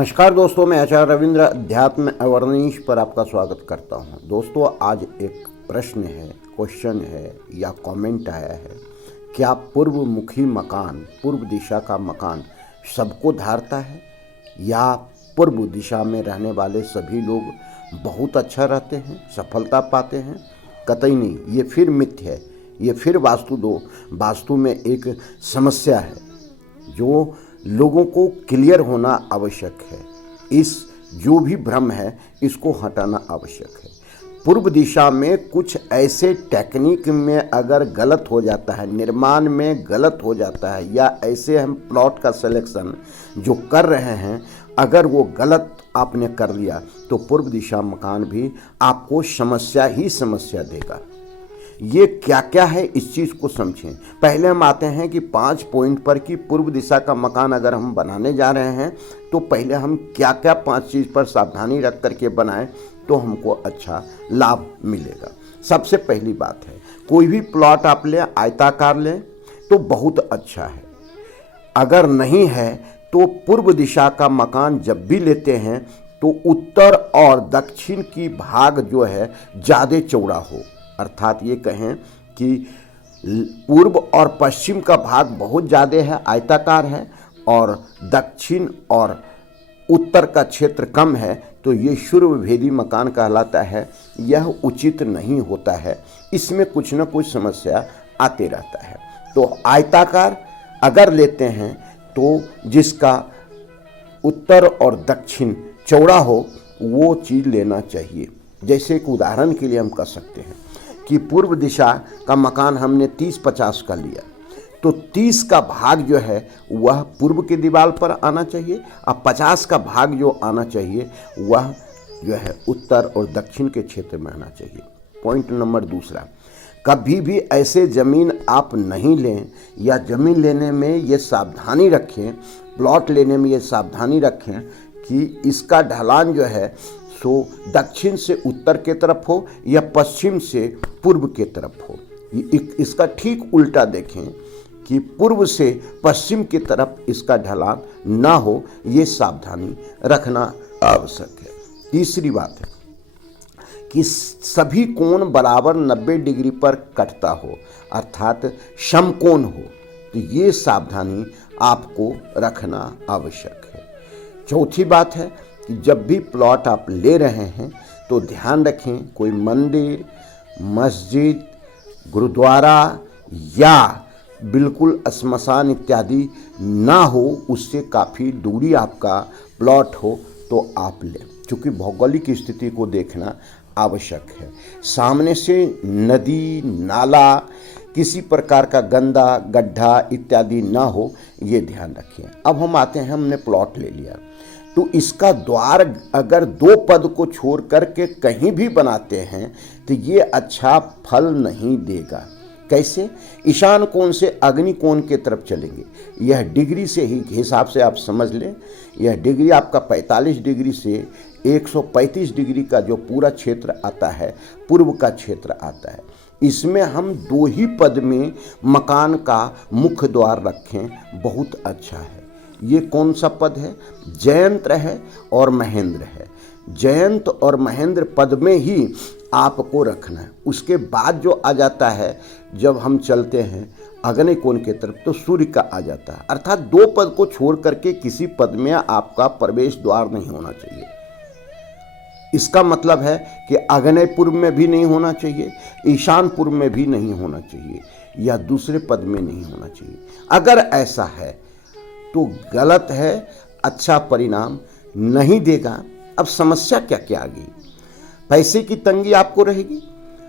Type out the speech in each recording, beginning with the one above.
नमस्कार दोस्तों, मैं आचार्य रविंद्र अध्यात्म अवर्णीश पर आपका स्वागत करता हूं। दोस्तों, आज एक प्रश्न है, क्वेश्चन है या कमेंट आया है, क्या पूर्व मुखी मकान, पूर्व दिशा का मकान सबको धारता है या पूर्व दिशा में रहने वाले सभी लोग बहुत अच्छा रहते हैं, सफलता पाते हैं? कतई नहीं, ये फिर मिथ्य है, ये फिर वास्तु में एक समस्या है जो लोगों को क्लियर होना आवश्यक है। इस जो भी भ्रम है इसको हटाना आवश्यक है। पूर्व दिशा में कुछ ऐसे टेक्निक में अगर गलत हो जाता है, निर्माण में गलत हो जाता है, या ऐसे हम प्लॉट का सिलेक्शन जो कर रहे हैं अगर वो गलत आपने कर लिया तो पूर्व दिशा मकान भी आपको समस्या ही समस्या देगा। ये क्या क्या है इस चीज़ को समझें। पहले हम आते हैं कि 5 पॉइंट पर कि पूर्व दिशा का मकान अगर हम बनाने जा रहे हैं तो पहले हम क्या क्या 5 चीज़ पर सावधानी रख करके बनाएं तो हमको अच्छा लाभ मिलेगा। सबसे पहली बात है, कोई भी प्लॉट आप लें, आयताकार लें तो बहुत अच्छा है। अगर नहीं है तो पूर्व दिशा का मकान जब भी लेते हैं तो उत्तर और दक्षिण की भाग जो है ज़्यादा चौड़ा हो, अर्थात ये कहें कि पूर्व और पश्चिम का भाग बहुत ज़्यादा है, आयताकार है, और दक्षिण और उत्तर का क्षेत्र कम है, तो ये शुर्वभेदी मकान कहलाता है। यह उचित नहीं होता है, इसमें कुछ न कुछ समस्या आते रहता है। तो आयताकार अगर लेते हैं तो जिसका उत्तर और दक्षिण चौड़ा हो वो चीज़ लेना चाहिए। जैसे एक उदाहरण के लिए हम कह सकते हैं कि पूर्व दिशा का मकान हमने 30-50 का लिया तो 30 का भाग जो है वह पूर्व की दीवार पर आना चाहिए और 50 का भाग जो आना चाहिए वह जो है उत्तर और दक्षिण के क्षेत्र में आना चाहिए। पॉइंट नंबर दूसरा, कभी भी ऐसे ज़मीन आप नहीं लें या ज़मीन लेने में ये सावधानी रखें, प्लॉट लेने में ये सावधानी रखें कि इसका ढलान जो है सो दक्षिण से उत्तर के तरफ हो या पश्चिम से पूर्व के तरफ हो। इसका ठीक उल्टा देखें कि पूर्व से पश्चिम की तरफ इसका ढलान ना हो, ये सावधानी रखना आवश्यक है। तीसरी बात है कि सभी कोण बराबर 90 डिग्री पर कटता हो, अर्थात समकोण हो, तो ये सावधानी आपको रखना आवश्यक है। चौथी बात है कि जब भी प्लॉट आप ले रहे हैं तो ध्यान रखें कोई मंदिर, मस्जिद, गुरुद्वारा या बिल्कुल श्मशान इत्यादि ना हो, उससे काफ़ी दूरी आपका प्लॉट हो तो आप लें, क्योंकि भौगोलिक स्थिति को देखना आवश्यक है। सामने से नदी, नाला, किसी प्रकार का गंदा गड्ढा इत्यादि ना हो, ये ध्यान रखें। अब हम आते हैं, हमने प्लॉट ले लिया तो इसका द्वार अगर 2 पद को छोड़ करके कहीं भी बनाते हैं तो ये अच्छा फल नहीं देगा। कैसे? ईशान कोण से अग्नि कोण के तरफ चलेंगे। यह डिग्री से ही हिसाब से आप समझ लें, यह डिग्री आपका 45 डिग्री से 135 डिग्री का जो पूरा क्षेत्र आता है पूर्व का क्षेत्र आता है। इसमें हम 2 ही पद में मकान का मुख्य द्वार रखें, बहुत अच्छा है। ये कौन सा पद है? जयंत्र है और महेंद्र है। जयंत और महेंद्र पद में ही आपको रखना है। उसके बाद जो आ जाता है, जब हम चलते हैं अग्नि कोण के तरफ तो सूर्य का आ जाता है, अर्थात 2 पद को छोड़ करके किसी पद में आपका प्रवेश द्वार नहीं होना चाहिए। इसका मतलब है कि आग्नेय पूर्व में भी नहीं होना चाहिए, ईशान पूर्व में भी नहीं होना चाहिए, या दूसरे पद में नहीं होना चाहिए। अगर ऐसा है तो गलत है, अच्छा परिणाम नहीं देगा। अब समस्या क्या क्या आ गई? पैसे की तंगी आपको रहेगी,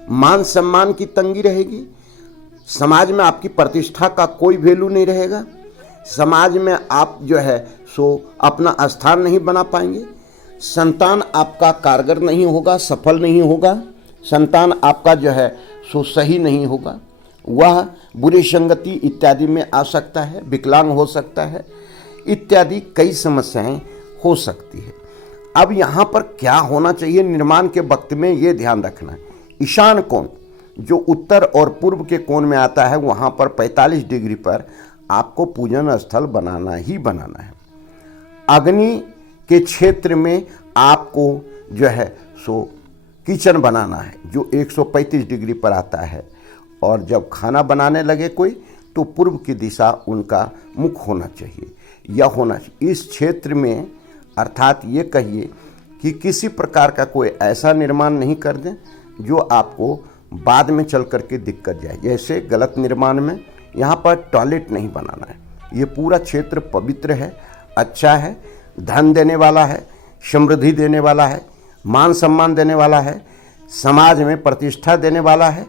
मान सम्मान की तंगी रहेगी, समाज में आपकी प्रतिष्ठा का कोई वैल्यू नहीं रहेगा, समाज में आप जो है सो अपना स्थान नहीं बना पाएंगे, संतान आपका कारगर नहीं होगा, सफल नहीं होगा, संतान आपका जो है सो सही नहीं होगा, वह बुरी संगति इत्यादि में आ सकता है, विकलांग हो सकता है, इत्यादि कई समस्याएं हो सकती है। अब यहाँ पर क्या होना चाहिए निर्माण के वक्त में, ये ध्यान रखना है। ईशान कोण जो उत्तर और पूर्व के कोण में आता है वहाँ पर 45 डिग्री पर आपको पूजन स्थल बनाना ही बनाना है। अग्नि के क्षेत्र में आपको जो है सो किचन बनाना है जो 135 डिग्री पर आता है, और जब खाना बनाने लगे कोई तो पूर्व की दिशा उनका मुख होना चाहिए, यह होना चाहिए। इस क्षेत्र में अर्थात ये कहिए कि किसी प्रकार का कोई ऐसा निर्माण नहीं कर दें जो आपको बाद में चल करके दिक्कत जाए। जैसे गलत निर्माण में यहाँ पर टॉयलेट नहीं बनाना है। ये पूरा क्षेत्र पवित्र है, अच्छा है, धन देने वाला है, समृद्धि देने वाला है, मान सम्मान देने वाला है, समाज में प्रतिष्ठा देने वाला है।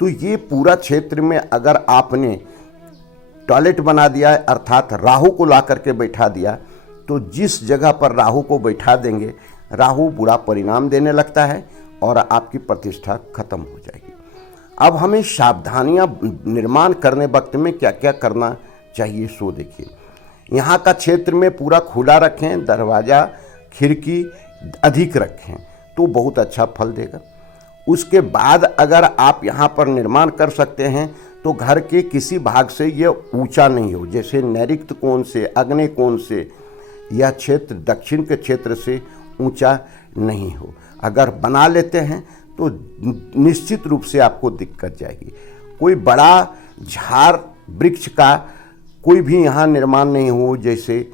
तो ये पूरा क्षेत्र में अगर आपने टॉयलेट बना दिया है अर्थात राहु को ला करके बैठा दिया, तो जिस जगह पर राहु को बैठा देंगे राहु बुरा परिणाम देने लगता है और आपकी प्रतिष्ठा खत्म हो जाएगी। अब हमें सावधानियां निर्माण करने वक्त में क्या क्या करना चाहिए सो देखिए। यहाँ का क्षेत्र में पूरा खुला रखें, दरवाज़ा खिड़की अधिक रखें तो बहुत अच्छा फल देगा। उसके बाद अगर आप यहाँ पर निर्माण कर सकते हैं तो घर के किसी भाग से ये ऊंचा नहीं हो, जैसे नैऋत्य कोण से, आग्नेय कोण से, यह क्षेत्र दक्षिण के क्षेत्र से ऊंचा नहीं हो। अगर बना लेते हैं तो निश्चित रूप से आपको दिक्कत जाएगी। कोई बड़ा झाड़ वृक्ष का कोई भी यहाँ निर्माण नहीं हो, जैसे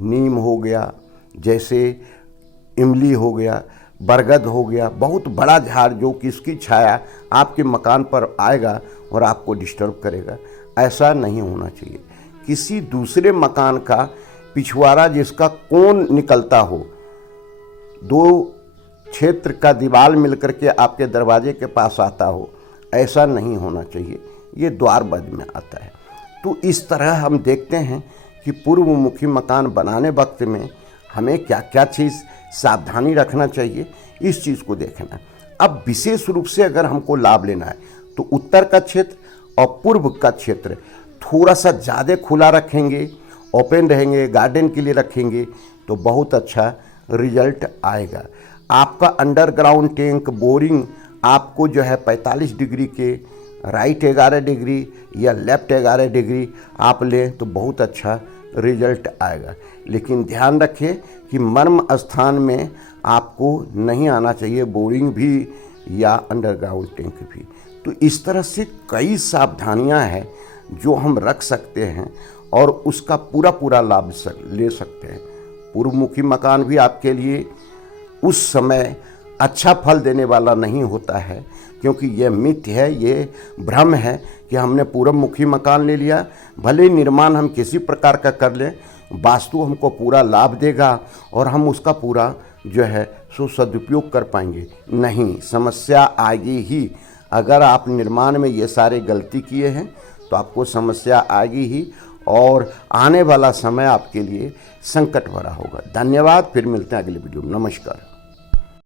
नीम हो गया, जैसे इमली हो गया, बरगद हो गया, बहुत बड़ा झाड़ जो कि इसकी छाया आपके मकान पर आएगा और आपको डिस्टर्ब करेगा, ऐसा नहीं होना चाहिए। किसी दूसरे मकान का पिछवाड़ा जिसका कोण निकलता हो, दो क्षेत्र का दीवार मिलकर के आपके दरवाजे के पास आता हो, ऐसा नहीं होना चाहिए। ये द्वारबंद में आता है। तो इस तरह हम देखते हैं कि पूर्वमुखी मकान बनाने वक्त में हमें क्या क्या चीज़ सावधानी रखना चाहिए, इस चीज़ को देखना। अब विशेष रूप से अगर हमको लाभ लेना है तो उत्तर का क्षेत्र और पूर्व का क्षेत्र थोड़ा सा ज़्यादा खुला रखेंगे, ओपन रहेंगे, गार्डन के लिए रखेंगे तो बहुत अच्छा रिजल्ट आएगा। आपका अंडरग्राउंड टैंक बोरिंग आपको जो है 45 डिग्री के राइट 11 डिग्री या लेफ्ट 11 डिग्री आप लें तो बहुत अच्छा रिजल्ट आएगा। लेकिन ध्यान रखें कि मर्म स्थान में आपको नहीं आना चाहिए बोरिंग भी या अंडरग्राउंड टैंक भी। तो इस तरह से कई सावधानियां हैं जो हम रख सकते हैं और उसका पूरा लाभ ले सकते हैं। पूर्वमुखी मकान भी आपके लिए उस समय अच्छा फल देने वाला नहीं होता है, क्योंकि यह मिथ्य है, ये भ्रम है कि हमने पूर्वमुखी मकान ले लिया, भले निर्माण हम किसी प्रकार का कर लें, वास्तु हमको पूरा लाभ देगा और हम उसका पूरा जो है सो सदुपयोग कर पाएंगे नहीं, समस्या आएगी ही। अगर आप निर्माण में ये सारे गलती किए हैं तो आपको समस्या आएगी ही और आने वाला समय आपके लिए संकट भरा होगा। धन्यवाद, फिर मिलते हैं अगले वीडियो में। नमस्कार।